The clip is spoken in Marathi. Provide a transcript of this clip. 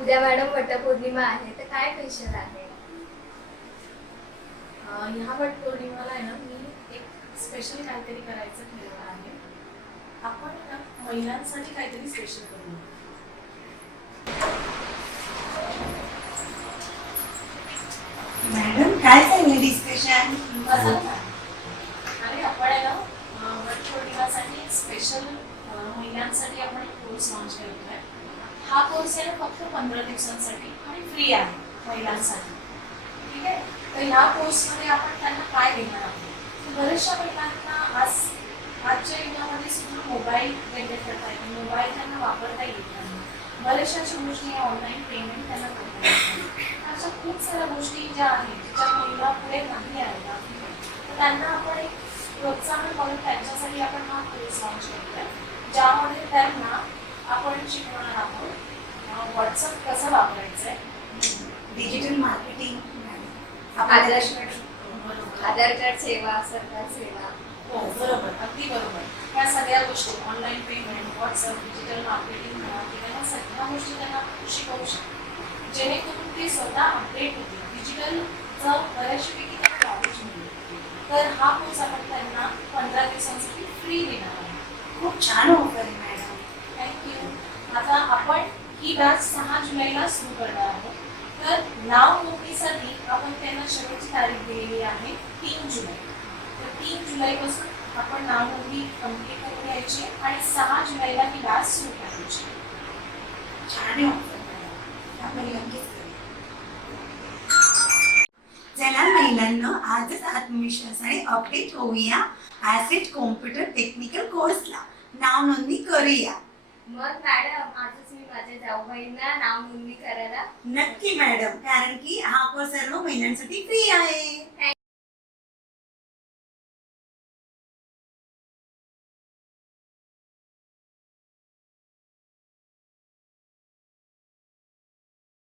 उद्या मॅडम वटपौर्णिमा आहे तर काय स्पेशल आहे? ह्या वटपौर्णिमेला आहे ना मी एक स्पेशल काहीतरी करायचं ठरवलं आहे. आपण ना महिलांसाठी काहीतरी स्पेशल करूया. मॅडम काय चाललंय डिस्कशन? बरं ना? आणि आपण आहे ना वटपौर्णिमेसाठी एक स्पेशल महिलांसाठी आपण एक कोर्स लॉन्च करतोय. हा कोर्स आहे ना फक्त 15 दिवसांसाठी आणि फ्री आहे महिलांसाठी. ठीक आहे. तर ह्या कोर्समध्ये आपण त्यांना काय देणार आहोत? बऱ्याचशा महिलांना आजच्या युगामध्ये सुद्धा मोबाईल जनरेट करता येतो, मोबाईल त्यांना वापरता येत नाही. बऱ्याचशा अशा गोष्टी ऑनलाईन पेमेंट त्यांना करता येत नाही. अशा खूप साऱ्या गोष्टी ज्या आहेत ज्या महिला पुढे नाही आहेत तर त्यांना आपण एक प्रोत्साहन म्हणून त्यांच्यासाठी आपण हा कोर्स लॉन्च करतोय, ज्यामध्ये त्यांना आपण शिकवणार आहोत व्हॉट्सअप कसं वापरायचं आहे, डिजिटल मार्केटिंग आधार कार्ड सेवा, सरकार सेवा. हो बरोबर, अगदी बरोबर. ह्या सगळ्या गोष्टी online payment, WhatsApp, digital marketing म्हणा किंवा ह्या सगळ्या गोष्टी त्यांना शिकवू शकतो, जेणेकरून ते स्वतः अपडेट होतील. डिजिटलचं बऱ्याचपैकी त्यांना नॉलेज मिळेल. तर हा कोर्स आपण त्यांना 15 दिवसांसाठी फ्री देणार आहोत. खूप छान ऑफर आहे मॅडम. थँक्यू. आता आपण ही बॅच 6 जुलैला सुरू करणार आहोत. तर नाव नोंदणीसाठी आपण त्यांना शेवटची तारीख दिलेली आहे 3 जुलै. तर 3 जुलैपासून आपण नाव नोंदणी कंप्लीट करून घ्यायची आणि 6 जुलैला ही बॅच सुरू करायची. छान आहे ऑफर मॅडम, आपण नक्कीच करूया. चला महिलांना आजच आत्मविश्वास आणि अपडेट होऊया ॲसेट कॉम्प्युटर टेक्निकल कोर्सला. नाव नोंदणी करूया. मग मॅडम आजच मी माझ्या जाऊबाईंना नाव नोंदणी करायला. नक्की मॅडम, कारण की हा कोर्स सर्व महिलांसाठी